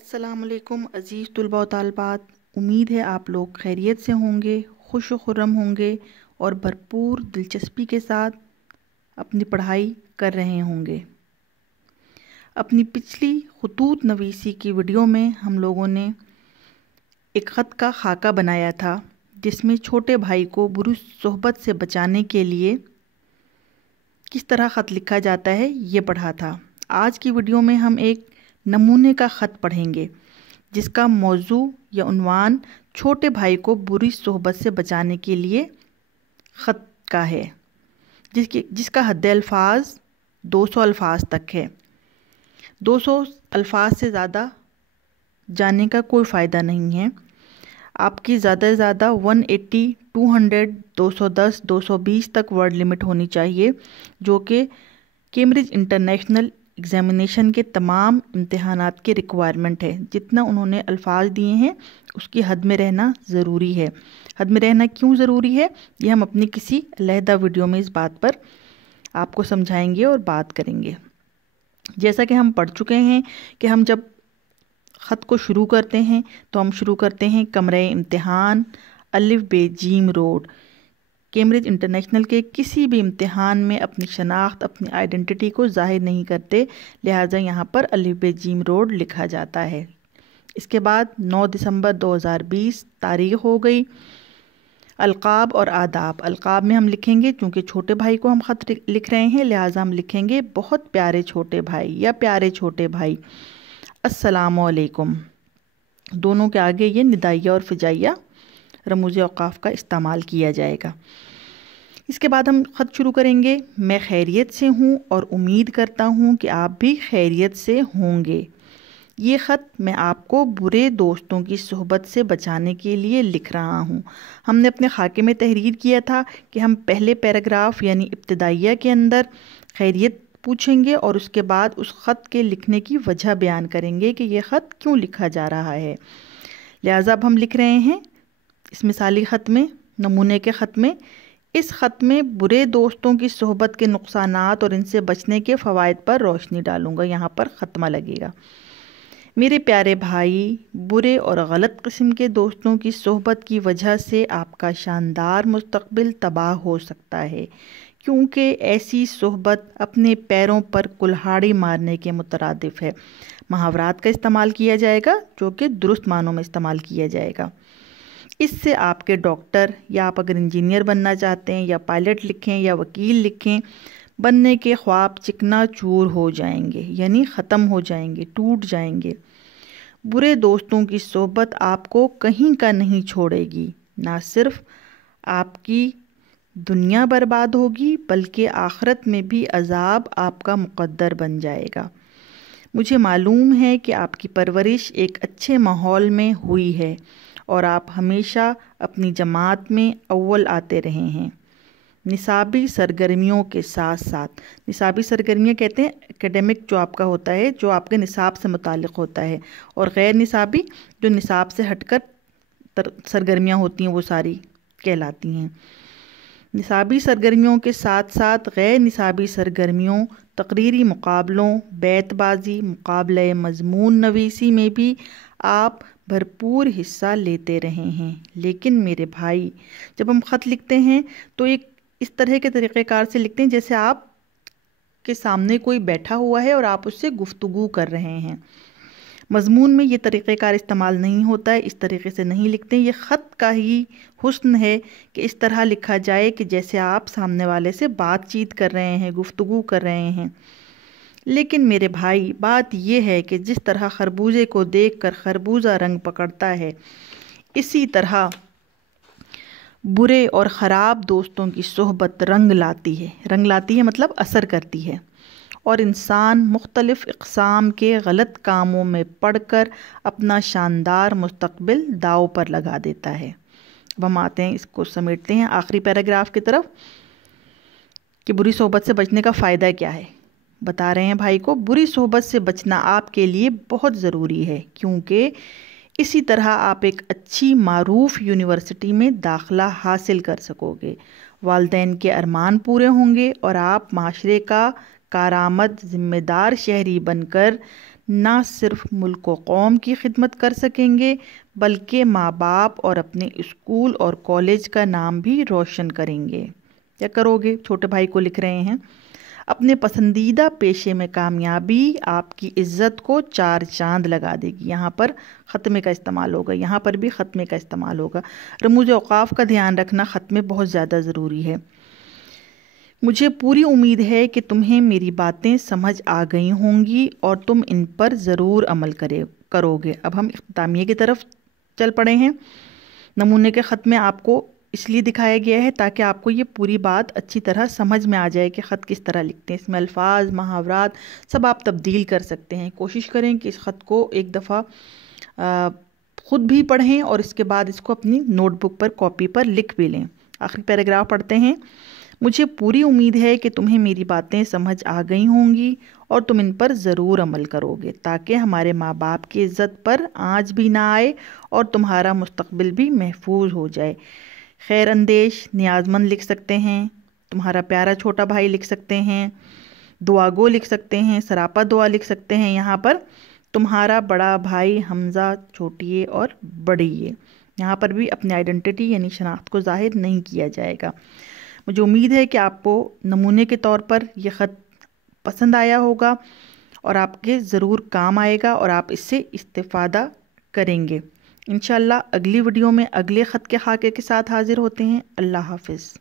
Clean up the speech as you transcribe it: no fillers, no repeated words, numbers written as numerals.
السلام علیکم عزیز طلباء و طالبات، امید ہے آپ لوگ خیریت سے ہوں گے، خوش و خرم ہوں گے اور بھرپور دلچسپی کے ساتھ اپنی پڑھائی کر رہے ہوں گے۔ اپنی پچھلی خطوط نویسی کی ویڈیو میں ہم لوگوں نے ایک خط کا خاکہ بنایا تھا جس میں چھوٹے بھائی کو بری صحبت سے بچانے کے لیے کس طرح خط لکھا جاتا ہے یہ پڑھا تھا۔ آج کی ویڈیو میں ہم ایک نمونے کا خط پڑھیں گے جس کا موضوع یا عنوان چھوٹے بھائی کو بری صحبت سے بچانے کے لیے خط کا ہے، جس کا حد الفاظ 200 الفاظ تک ہے۔ 200 الفاظ سے زیادہ جانے کا کوئی فائدہ نہیں ہے۔ آپ کی زیادہ سے زیادہ 180، 200، 210، 220 تک ورڈ لمٹ ہونی چاہیے، جو کہ کیمبرج انٹرنیشنل ایگزامینیشن کے تمام امتحانات کے ریکوائرمنٹ ہے۔ جتنا انہوں نے الفاظ دیے ہیں اس کی حد میں رہنا ضروری ہے۔ حد میں رہنا کیوں ضروری ہے یہ ہم اپنی کسی علیحدہ ویڈیو میں اس بات پر آپ کو سمجھائیں گے اور بات کریں گے۔ جیسا کہ ہم پڑھ چکے ہیں کہ ہم جب خط کو شروع کرتے ہیں تو ہم شروع کرتے ہیں کمرہ امتحان الف ب جیم روڈ۔ کیمبرج انٹرنیشنل کے کسی بھی امتحان میں اپنی شناخت، اپنی آئیڈینٹی کو ظاہر نہیں کرتے، لہٰذا یہاں پر الف ب جیم روڈ لکھا جاتا ہے۔ اس کے بعد 9 دسمبر 2020 تاریخ ہو گئی۔ القاب اور آداب۔ القاب میں ہم لکھیں گے، چونکہ چھوٹے بھائی کو ہم خط لکھ رہے ہیں لہٰذا ہم لکھیں گے بہت پیارے چھوٹے بھائی یا پیارے چھوٹے بھائی، السلام علیکم۔ دونوں کے آگے یہ ندائیہ اور فجائیہ رموز اوقاف کا استعمال کیا جائے گا۔ اس کے بعد ہم خط شروع کریں گے۔ میں خیریت سے ہوں اور امید کرتا ہوں کہ آپ بھی خیریت سے ہوں گے۔ یہ خط میں آپ کو برے دوستوں کی صحبت سے بچانے کے لیے لکھ رہا ہوں۔ ہم نے اپنے خاکے میں تحریر کیا تھا کہ ہم پہلے پیراگراف یعنی ابتدائیہ کے اندر خیریت پوچھیں گے اور اس کے بعد اس خط کے لکھنے کی وجہ بیان کریں گے کہ یہ خط کیوں لکھا جا رہا ہے۔ لہٰذا اب ہم لکھ رہے ہیں اس مثالی خط میں، نمونے کے خط میں، اس خط میں برے دوستوں کی صحبت کے نقصانات اور ان سے بچنے کے فوائد پر روشنی ڈالوں گا۔ یہاں پر ختمہ لگے گا۔ میرے پیارے بھائی، برے اور غلط قسم کے دوستوں کی صحبت کی وجہ سے آپ کا شاندار مستقبل تباہ ہو سکتا ہے، کیونکہ ایسی صحبت اپنے پیروں پر کلہاڑی مارنے کے مترادف ہے۔ محاورات کا استعمال کیا جائے گا جو کہ درست معنوں میں استعمال کیا جائے گا۔ اس سے آپ کے ڈاکٹر، یا آپ اگر انجینئر بننا چاہتے ہیں یا پائلٹ لکھیں یا وکیل لکھیں، بننے کے خواب چکنا چور ہو جائیں گے، یعنی ختم ہو جائیں گے، ٹوٹ جائیں گے۔ برے دوستوں کی صحبت آپ کو کہیں کا نہیں چھوڑے گی۔ نہ صرف آپ کی دنیا برباد ہوگی بلکہ آخرت میں بھی عذاب آپ کا مقدر بن جائے گا۔ مجھے معلوم ہے کہ آپ کی پرورش ایک اچھے ماحول میں ہوئی ہے اور آپ ہمیشہ اپنی جماعت میں اول آتے رہے ہیں، نصابی سرگرمیوں کے ساتھ ساتھ۔ نصابی سرگرمیاں کہتے ہیں اکیڈمک جو آپ کا ہوتا ہے، جو آپ کے نصاب سے متعلق ہوتا ہے، اور غیر نصابی جو نصاب سے ہٹ کر سرگرمیاں ہوتی ہیں وہ ساری کہلاتی ہیں۔ نصابی سرگرمیوں کے ساتھ ساتھ غیر نصابی سرگرمیوں، تقریری مقابلوں، بیت بازی، مقابلہ مضمون نویسی میں بھی آپ بھرپور حصہ لیتے رہے ہیں۔ لیکن میرے بھائی، جب ہم خط لکھتے ہیں تو ایک اس طرح کے طریقہ کار سے لکھتے ہیں جیسے آپ کے سامنے کوئی بیٹھا ہوا ہے اور آپ اس سے گفتگو کر رہے ہیں۔ مضمون میں یہ طریقہ کار استعمال نہیں ہوتا ہے، اس طریقے سے نہیں لکھتے۔ یہ خط کا ہی حسن ہے کہ اس طرح لکھا جائے کہ جیسے آپ سامنے والے سے بات چیت کر رہے ہیں، گفتگو کر رہے ہیں۔ لیکن میرے بھائی، بات یہ ہے کہ جس طرح خربوزے کو دیکھ کر خربوزہ رنگ پکڑتا ہے، اسی طرح برے اور خراب دوستوں کی صحبت رنگ لاتی ہے۔ رنگ لاتی ہے مطلب اثر کرتی ہے، اور انسان مختلف اقسام کے غلط کاموں میں پڑ کر اپنا شاندار مستقبل داؤ پر لگا دیتا ہے۔ اب ہم آتے ہیں، اس کو سمیٹتے ہیں آخری پیراگراف کی طرف کہ بری صحبت سے بچنے کا فائدہ کیا ہے۔ بتا رہے ہیں بھائی کو بری صحبت سے بچنا آپ کے لیے بہت ضروری ہے، کیونکہ اسی طرح آپ ایک اچھی معروف یونیورسٹی میں داخلہ حاصل کر سکو گے، والدین کے ارمان پورے ہوں گے اور آپ معاشرے کا کارآمد ذمہ دار شہری بن کر نہ صرف ملک و قوم کی خدمت کر سکیں گے بلکہ ماں باپ اور اپنے اسکول اور کالج کا نام بھی روشن کریں گے۔ کیا کرو گے؟ چھوٹے بھائی کو لکھ رہے ہیں۔ اپنے پسندیدہ پیشے میں کامیابی آپ کی عزت کو 4 چاند لگا دے گی۔ یہاں پر ختمے کا استعمال ہوگا، یہاں پر بھی ختمے کا استعمال ہوگا۔ رموز اوقاف کا دھیان رکھنا، ختمے بہت زیادہ ضروری ہے۔ مجھے پوری امید ہے کہ تمہیں میری باتیں سمجھ آ گئی ہوں گی اور تم ان پر ضرور عمل کرو گے۔ اب ہم اختتامیہ کی طرف چل پڑے ہیں۔ نمونے کے خط میں آپ کو اس لیے دکھایا گیا ہے تاکہ آپ کو یہ پوری بات اچھی طرح سمجھ میں آ جائے کہ خط کس طرح لکھتے ہیں۔ اس میں الفاظ، محاورات سب آپ تبدیل کر سکتے ہیں۔ کوشش کریں کہ اس خط کو ایک دفعہ خود بھی پڑھیں اور اس کے بعد اس کو اپنی نوٹ بک پر، کاپی پر لکھ بھی لیں۔ آخری پیراگراف پڑھتے ہیں۔ مجھے پوری امید ہے کہ تمہیں میری باتیں سمجھ آ گئی ہوں گی اور تم ان پر ضرور عمل کرو گے تاکہ ہمارے ماں باپ کی عزت پر آنچ بھی نہ آئے اور تمہارا مستقبل بھی محفوظ ہو جائے۔ خیر اندیش نیاز مند لکھ سکتے ہیں، تمہارا پیارا چھوٹا بھائی لکھ سکتے ہیں، دعا گو لکھ سکتے ہیں، سراپا دعا لکھ سکتے ہیں۔ یہاں پر تمہارا بڑا بھائی حمزہ چھوٹیے اور بڑیے، یہاں پر بھی اپنی آئیڈینٹی یعنی شناخت کو ظاہر نہیں کیا جائے گا۔ مجھے امید ہے کہ آپ کو نمونے کے طور پر یہ خط پسند آیا ہوگا اور آپ کے ضرور کام آئے گا اور آپ اس سے استفادہ کریں گے۔ انشاءاللہ اگلی ویڈیو میں اگلے خط کے خاکے کے ساتھ حاضر ہوتے ہیں۔ اللہ حافظ۔